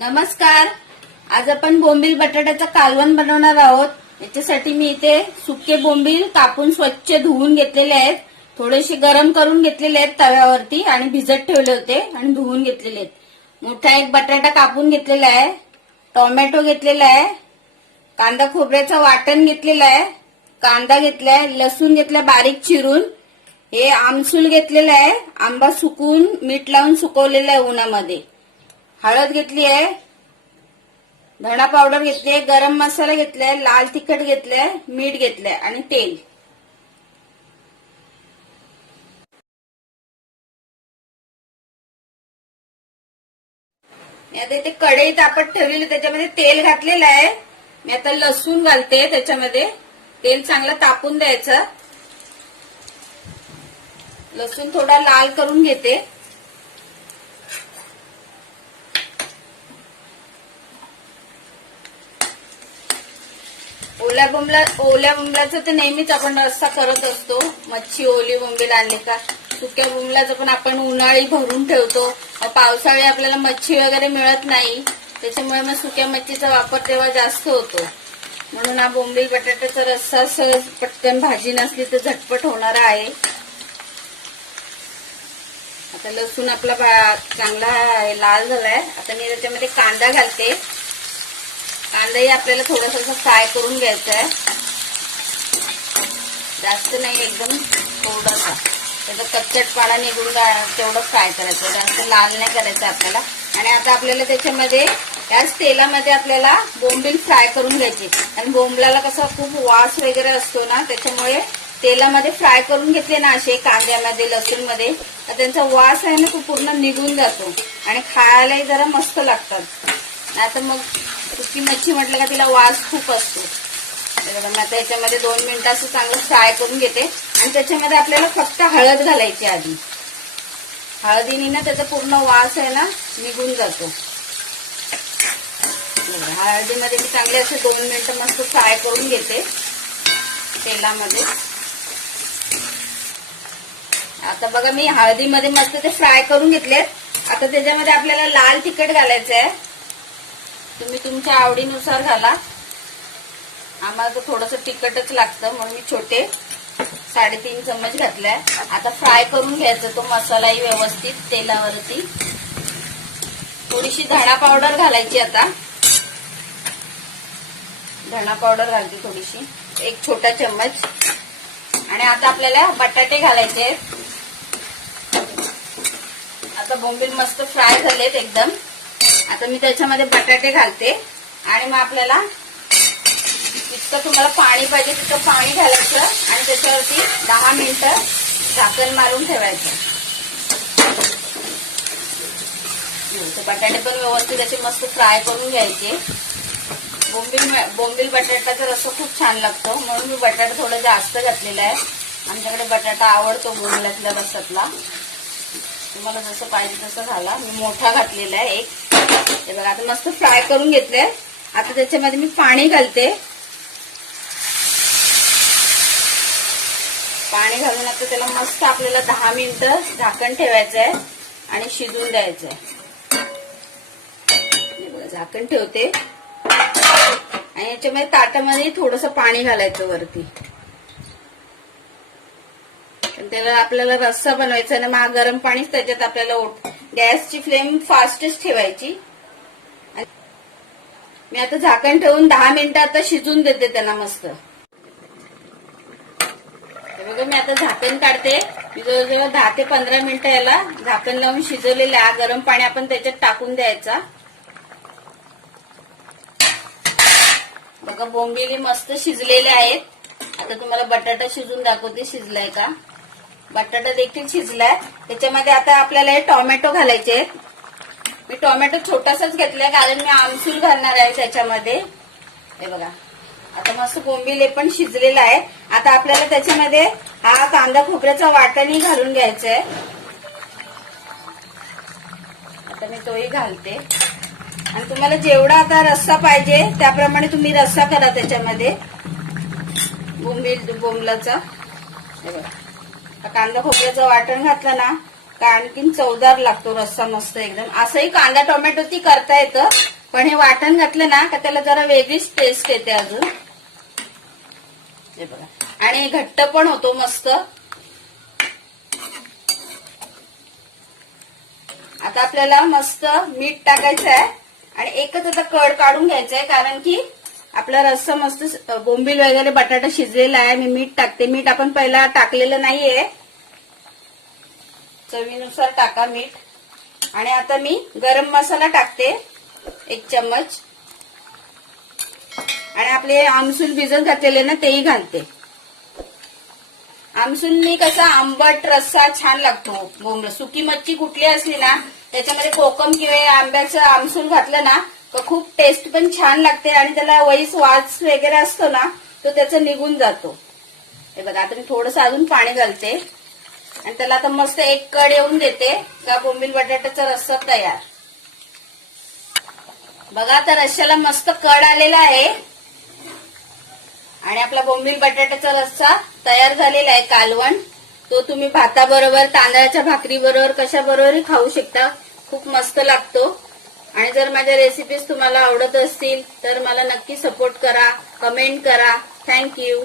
नमस्कार. आज आपण बोंबील बटाट्याचं कालवण बनवणार आहोत. याच्यासाठी मी इथे सुके बोंबील कापून स्वच्छ धुवून घेतलेले आहेत. थोडेसे गरम करून घेतलेले आहेत तव्यावरती आणि भिजत ठेवले होते आणि धुवून घेतलेले आहेत. मोठा एक बटाटा कापून घेतलेला आहे. टोमॅटो घेतलेला आहे. कांदा खोबऱ्याचं वाटण घेतलेलं आहे. कांदा घेतलाय, लसूण घेतला बारीक चिरून. हे आमसूल घेतलेलं आहे. आंबा सुकवून मीठ लावून सुकवलेला आहे उन्हामध्ये. हळद घेतली आहे, धणा पावडर घेतली आहे, गरम मसाला घेतलाय, लाल तिखट घेतलंय, मीठ घेतलंय आणि तेल. मी आता इथे कढई तापत ठेवलेली, त्याच्यामध्ये तेल घातलेलं आहे. मी आता लसूण घालते त्याच्यामध्ये. तेल चांगलं तापून द्यायचं. लसूण थोडा लाल करून घेते. ओल्या बोंबलाचा तर नेहमीच आपण रस्सा करत असतो. मच्छी ओली बोंबील आणली का. सुक्या बोंबलाचं पण आपण उन्हाळी भरून ठेवतो. पावसाळी आपल्याला मच्छी वगैरे मिळत नाही, त्याच्यामुळे मग सुक्या मच्छीचा वापर तेव्हा जास्त होतो. म्हणून हा बोंबील बटाट्याचा रस्सा सहज पटकन भाजी नसली तर झटपट होणारा आहे. आता लसूण आपला चांगला लाल झालाय. आता मी त्याच्यामध्ये कांदा घालते. कांदाही आपल्याला थोडासा फ्राय करून घ्यायचा आहे. जास्त नाही, एकदम थोडासा. त्याचा कच्चटपणा निघून तेवढं फ्राय करायचं, जास्त लाल नाही करायचं आपल्याला. आणि आता आपल्याला त्याच्यामध्ये याच तेलामध्ये आपल्याला बोंबील फ्राय करून घ्यायचे. आणि बोंबलाला कसा खूप वास वगैरे असतो ना, त्याच्यामुळे तेलामध्ये फ्राय करून घेतले ना असे कांद्यामध्ये लसूण मध्ये, तर त्यांचा वास आहे ना तो पूर्ण निघून जातो आणि खायलाही जरा मस्त लागतात. नाहीतर मग सुकी मच्छी म्हटलं का तिला वास खूप असतो. मी आता याच्यामध्ये 2 मिनिटं असं चांगलं फ्राय करून घेते. आणि त्याच्यामध्ये आपल्याला फक्त हळद घालायची आधी. हळदीने ना त्याचा पूर्ण वास आहे ना निघून जातो. हळदीमध्ये मी चांगले असे 2 मिनिटं मस्त फ्राय करून घेते तेलामध्ये. आता बघा मी हळदीमध्ये मस्त ते फ्राय करून घेतलेत. आता त्याच्यामध्ये आपल्याला लाल तिखट घालायचं आहे. तुम्ही तुमच्या आवडीनुसार घाला. आम्हाला तर थोडंसं तिखटच लागतं म्हणून मी छोटे 3.5 चम्मच घातलाय. आता फ्राय करून घ्यायचा तो मसालाही व्यवस्थित तेलावरती. थोडीशी धणा पावडर घालायची. आता धणा पावडर घालते थोडीशी, 1 छोटा चम्मच. आणि आता आपल्याला बटाटे घालायचे. आता बोंबील मस्त फ्राय झालेत एकदम. आता मी त्याच्यामध्ये बटाटे घालते. आणि मग आपल्याला जितकं तुम्हाला पाणी पाहिजे तितकं पाणी घालायचं आणि त्याच्यावरती 10 मिनिटं झाकण मारून ठेवायचं. बटाटे पण व्यवस्थित असे मस्त फ्राय करून घ्यायचे. बोंबील बटाट्याचा रस्सा खूप छान लागतो म्हणून मी बटाटा थोडा जास्त घातलेला आहे. आमच्याकडे बटाटा आवडतो बोंबल्यातल्या रस्स्यातला. तुम्हाला जसं पाहिजे तसं घाला. मी मोठा घातलेला आहे एक. हे बघा आता मस्त फ्राय करून घेतलंय. आता त्याच्यामध्ये मी पाणी घालते. पाणी घालून आता त्याला मस्त आपल्याला 10 मिनिटं झाकण ठेवायचं आहे आणि शिजवून द्यायचं आहे. झाकण ठेवते आणि याच्यामध्ये ताटामध्ये थोडंसं पाणी घालायचं वरती. त्याला आपल्याला रस्सा बनवायचा आहे ना, मग गरम पाणीच त्याच्यात आपल्याला गॅसची फ्लेम फास्टच ठेवायची. मी आता झाकण ठेवून 10 मिनिटं आता शिजून देते त्यांना मस्त. बघा मी आता झाकण काढते. मी जवळजवळ 10 ते 15 मिनिटं याला झाकण लावून शिजवलेलं आहे. गरम पाणी आपण त्याच्यात टाकून द्यायचा. बघा बोंबिली मस्त शिजलेले आहेत. आता तुम्हाला बटाटा शिजून दाखवते शिजलाय का. बटाटा देखील शिजलाय. त्याच्यामध्ये आता आपल्याला हे टोमॅटो घालायचे. मी टोमॅटो छोटासाच घेतलाय कारण मी आमसूल घालणार आहे त्याच्यामध्ये. हे बघा आता मस्त बोंबील पण शिजलेला आहे. आता आपल्याला त्याच्यामध्ये हा कांदा खोबऱ्याचा वाटणही घालून घ्यायचा आहे. आता मी तोही घालते. आणि तुम्हाला जेवढा आता रस्सा पाहिजे त्याप्रमाणे तुम्ही रस्सा करा त्याच्यामध्ये बोंबलाचा. हे बघा कांदा खोबऱ्याचं वाटण घातलं ना का आणखीन चवदार लागतो रस्सा मस्त एकदम. असंही कांदा टोमॅटो ती करता येतं, पण हे वाटण घातलं ना का त्याला जरा वेगळीच टेस्ट येते अजून. हे बघा, आणि घट्ट पण होतो मस्त. आता आपल्याला मस्त मीठ टाकायचं आहे आणि एकच आता कड काढून घ्यायचं आहे, कारण की आपला रस्सा मस्त बोंबील वगैरे बटाटा शिजलेला आहे. मी मीठ टाकते. मीठ आपण पहिला टाकलेलं नाहीये. चवीनुसार टाका मीठ. आणि आता मी गरम मसाला टाकते 1 चम्मच. आणि आपले आमसूल भिजत घातलेले ना तेही घालते. आमसूलनी कसा आंबट रस्सा छान लागतो. बोंबील सुकी मच्छी कुठली असली ना त्याच्यामध्ये कोकम किंवा आंब्याचं आमसूल घातलं ना तर खूप टेस्ट पण छान लागते आणि त्याला वैस वास वगैरे असतो ना तो त्याचा निघून जातो. हे बघा, आता मी थोडंसं अजून पाणी घालते आणि त्याला आता मस्त एक कड येऊन देते का बोंबील बटाट्याचा रस्सा तयार. बघा, आता रश्श्याला मस्त कड आलेला आहे आणि आपला बोंबील बटाट्याचा रस्सा तयार झालेला आहे. कालवण तो तुम्ही भाताबरोबर, तांदळाच्या भाकरी बरोबर, कशा बरोबरही खाऊ शकता. खूप मस्त लागतो. आणि जर माझ्या रेसिपीज तुम्हाला आवडत असतील तर मला नक्की सपोर्ट करा, कमेंट करा. थँक्यू.